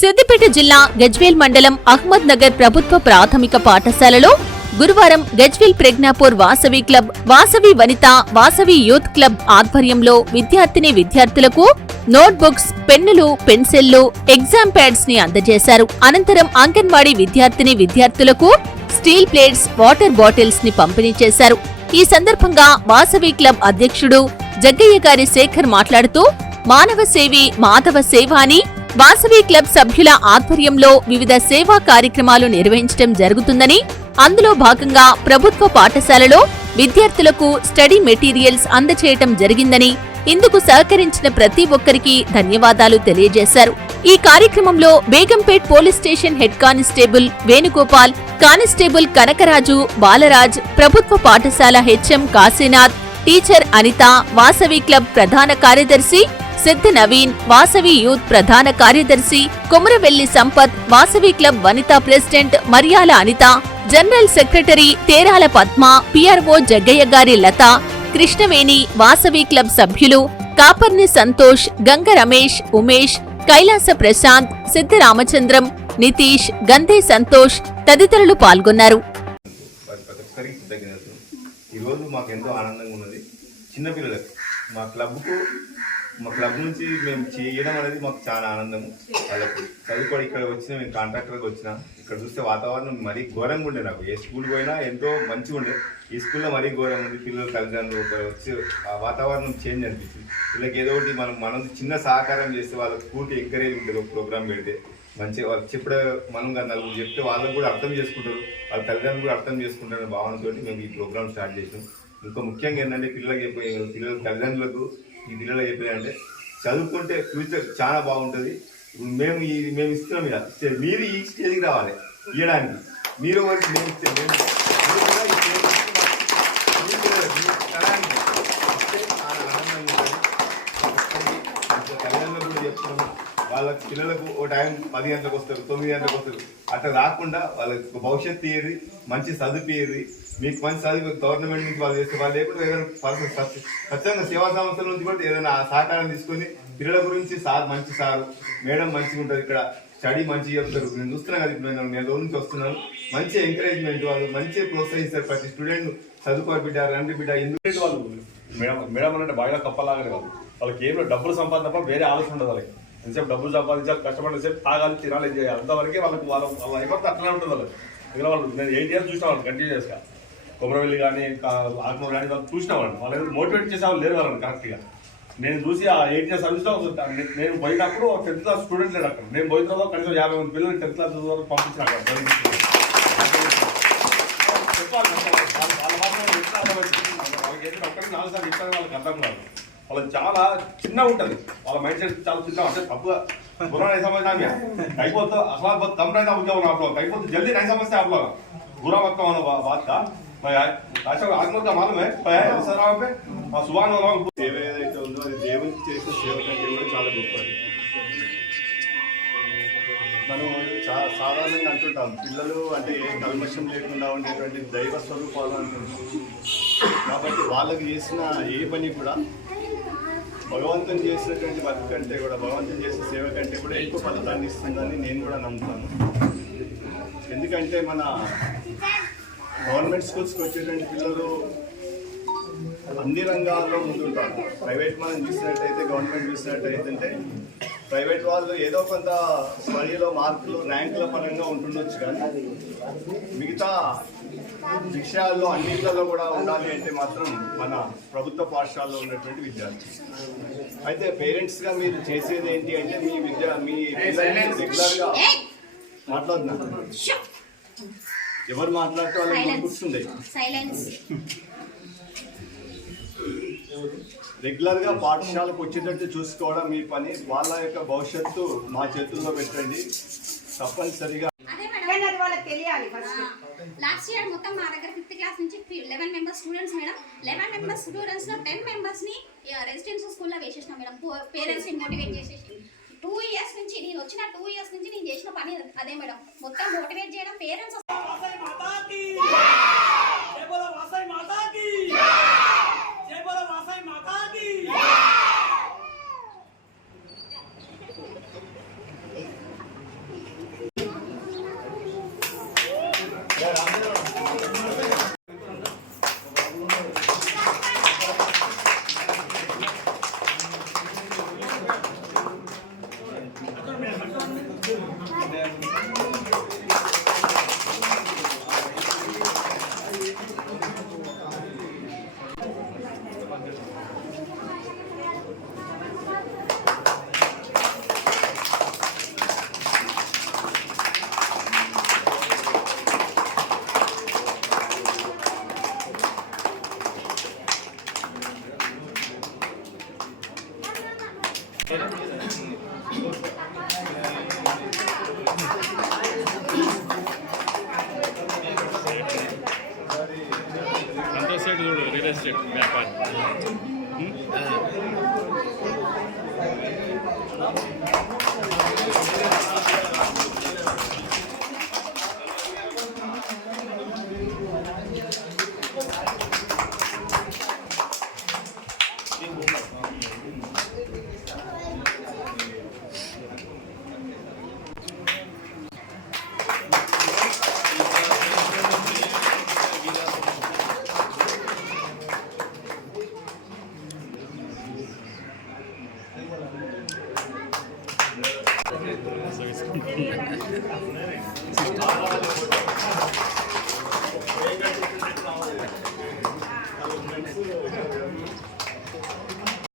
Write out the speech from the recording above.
సిద్దిపేట జిల్లా గజ్వేల్ మండలం అహ్మద్ నగర్ ప్రభుత్వ ప్రాథమిక పాఠశాలలో గురువారం గజ్వేల్ ప్రజ్ఞాపూర్ వాసవి క్లబ్, వాసవి వనిత, వాసవి యూత్ క్లబ్ ఆధ్వర్యంలో విద్యార్థులకు నోట్బుక్స్, పెన్నులు, పెన్సిళ్లు, ఎగ్జామ్ ప్యాడ్స్ ని అందజేశారు. అనంతరం అంగన్వాడీ విద్యార్థులకు స్టీల్ ప్లేట్స్, వాటర్ బాటిల్స్ ని పంపిణీ చేశారు. ఈ సందర్భంగా వాసవి క్లబ్ అధ్యక్షుడు జగ్గయ్య గారి శేఖర్ మాట్లాడుతూ మానవ సేవి మాధవ సేవ అని వాసవి క్లబ్ సభ్యుల ఆధ్వర్యంలో వివిధ సేవా కార్యక్రమాలు నిర్వహించడం జరుగుతుందని, అందులో భాగంగా ప్రభుత్వ పాఠశాలలో విద్యార్థులకు స్టడీ మెటీరియల్స్ అందజేయటం జరిగిందని, ఇందుకు సహకరించిన ప్రతి ఒక్కరికి ధన్యవాదాలు తెలియజేశారు. ఈ కార్యక్రమంలో Begumpet police station head constable Venugopal, constable Kanakaraju, Balraj, ప్రభుత్వ పాఠశాల HM Kashinath, teacher Anitha, Vasavi club ప్రధాన కార్యదర్శి సిద్ధ నవీన్, వాసవి యూత్ ప్రధాన కార్యదర్శి Kumaravelli Sampath, Vasavi club Vanitha president Maryala Anitha, general secretary Terala Padma, PRO Jaggaiah గారి లత, కృష్ణవేణి, వాసవి క్లబ్ సభ్యులు కాపర్ని సంతోష్, గంగ రమేష్, ఉమేష్, కైలాస ప్రశాంత్, సిద్ధ రామచంద్రం, నితీష్, గంధే సంతోష్ తదితరులు పాల్గొన్నారు. మా క్లబ్ నుంచి మేము చేయడం అనేది మాకు చాలా ఆనందము. వాళ్ళకు చదువుకోవడం ఇక్కడ వచ్చిన మేము కాంట్రాక్టర్గా వచ్చిన ఇక్కడ చూస్తే వాతావరణం మరీ ఘోరంగా ఉండే. నాకు ఏ స్కూల్ పోయినా ఎంతో మంచిగా ఉండే, ఈ స్కూల్లో మరీ ఘోరంగా ఉంది. పిల్లలు తల్లిదండ్రులు వచ్చి ఆ వాతావరణం చేంజ్ అనిపించింది. వీళ్ళకి ఏదో ఒకటి మనం చిన్న సహకారం చేస్తే వాళ్ళకి స్కూల్కి ఎంకరేజ్ ఉంటుంది. ఒక ప్రోగ్రామ్ పెడితే మంచిగా వాళ్ళకి చెప్పే మనం నలుగురు చెప్తే వాళ్ళకు కూడా అర్థం చేసుకుంటారు, వాళ్ళ తల్లిదండ్రులు కూడా అర్థం చేసుకుంటారనే భావనతో మేము ఈ ప్రోగ్రామ్ స్టార్ట్ చేసాం. ఇంకా ముఖ్యంగా ఏంటంటే పిల్లల తల్లిదండ్రులకు ఈ పిల్లలు చెప్పేదంటే చదువుకుంటే ఫ్యూచర్ చాలా బాగుంటుంది. మేము ఇస్తున్నాం ఇలా, మీరు ఈ స్టేజ్కి రావాలి ఇవ్వడానికి. మీరు మేము ఇస్తే తల్లిదండ్రులు కూడా చెప్తున్నాము. వాళ్ళకి పిల్లలకు ఓ టైం 10 గంటలకు వస్తారు, 9 గంటలకు వస్తారు, అట్లా రాకుండా వాళ్ళకి భవిష్యత్తు ఇయ్యేది, మంచి చదివిపోయేది. మీకు మంచి చదివి గవర్నమెంట్ నుంచి వాళ్ళు చేస్తే వాళ్ళు లేకుండా ఏదైనా ఖచ్చితంగా సేవా సంస్థల నుంచి కూడా ఏదైనా సహకారం తీసుకొని పిల్లల గురించి మంచి సార్ మేడం మంచిగా ఉంటుంది, ఇక్కడ స్టడీ మంచిగా చెప్తారు. నేను చూస్తున్నాను కదా, ఇప్పుడు నేను రోజు నుంచి వస్తున్నాను. మంచి ఎంకరేజ్మెంట్, వాళ్ళు మంచిగా ప్రోత్సహిస్తారు. ప్రతి స్టూడెంట్ చదువుకోవాలి బిడ్డ, రండి బిడ్డ. ఎందుకంటే వాళ్ళు మేడం అంటే బాగా కప్పలాగానే కాదు, వాళ్ళకి ఏమో డబ్బులు సంపాదన తప్ప వేరే ఆలోచన ఉండదు. వాళ్ళకి ఎంతసేపు డబ్బులు సంపాదించాలి, కష్టపడి సేపు తాగాలి, తినాలి, చేయాలి, అంతవరకే వాళ్ళకి వాళ్ళ లైఫ్ అంతా అట్లనే ఉంటుంది. వాళ్ళకి ఇలా వాళ్ళు నేను 8 years చూసిన వాళ్ళు కంటిన్యూస్గా కొమరవెల్లి కానీ ఆత్మూరు కానీ వాళ్ళు చూసిన వాళ్ళు మోటివేట్ చేసే వాళ్ళు లేరు వాళ్ళని కరెక్ట్గా. నేను చూసి ఆ 8 years సర్వీస్లో నేను పోయినప్పుడు 10th class స్టూడెంట్ లేడు అక్కడ. నేను పోయిన తర్వాత కనీసం 50 మంది పిల్లలు 10th class వరకు పంపించిన అక్కడ. చెప్పాలి వాళ్ళ మాత్రం వాళ్ళకి ఏంటంటే ఒక్కరికి 4 సార్లు చెప్పాలి, వాళ్ళకి అర్థం కాదు. వాళ్ళకి చాలా చిన్నగా ఉంటుంది, వాళ్ళ మైండ్ సెట్ చాలా చిన్నగా. అంటే తప్పుగా बुरा नहीं समझना क्या, कहीं को तो अखबार बहुत कम रहना मुझे आप लोग, कहीं को तो जल्दी नहीं समझते आप लोग. बुरा मत कहो बात का. अच्छा आत्मा का मालूम है सर पे सुबह సేవ ఏదైతే ఉందో అది దేవునికి చేసే సేవ కంటే కూడా చాలా గొప్పది. మనం సాధారణంగా అంటుంటాం పిల్లలు అంటే ఏ కల్మషం లేకుండా ఉండేటువంటి దైవ స్వరూపాలు అంటుంటాం. కాబట్టి వాళ్ళకి చేసిన ఏ పని కూడా భగవంతుని చేసినటువంటి వర్క్ కంటే కూడా, భగవంతుని చేసే సేవ కంటే కూడా ఎక్కువ ఫలితాన్ని ఇస్తుందని నేను కూడా నమ్ముతాను. ఎందుకంటే మన గవర్నమెంట్ స్కూల్స్కి వచ్చేటువంటి పిల్లలు అన్ని రంగాల్లో ముందుంటారు. ప్రైవేట్ మనం చూసినట్టయితే, గవర్నమెంట్ చూసినట్టయితే ప్రైవేట్ వాళ్ళు ఏదో కొంత స్టడీలో మార్కులు ర్యాంకుల పరంగా ఉంటుండొచ్చు, కానీ మిగతా విషయాల్లో అన్నింటిలో కూడా ఉండాలి అంటే మాత్రం మన ప్రభుత్వ పాఠశాలలో ఉన్నటువంటి విద్యార్థి. అయితే పేరెంట్స్గా మీరు చేసేది ఏంటి అంటే మీ రెగ్యులర్గా మాట్లాడుతున్నారు, ఎవరు మాట్లాడితే వాళ్ళకి గుర్తుంది. రెగ్యులర్గా పాఠశాలకు వచ్చేటట్టు చూసుకోవడం మీ పని. వాళ్ళ యొక్క భవిష్యత్తు మా చేతుల్లో పెట్టండి తప్పనిసరిగా. లాస్ట్ ఇయర్ మొత్తం మా దగ్గర 5th class నుంచి 11 members students madam. 11 members students లో 10 members ని రెసిడెన్షియల్ స్కూల్లో వేసేసినాం మేడం. పేరెంట్స్ ని మోటివేట్ చేసేసి 2 years నుంచి నేను వచ్చిన 2 years నుంచి నేను చేసిన పని అదే మేడం. మొత్తం మోటివేట్ చేయడం పేరెంట్స్. సంతోష్ సైడ్ చూడు రియల్ ఎస్టేట్ వ్యాపారం.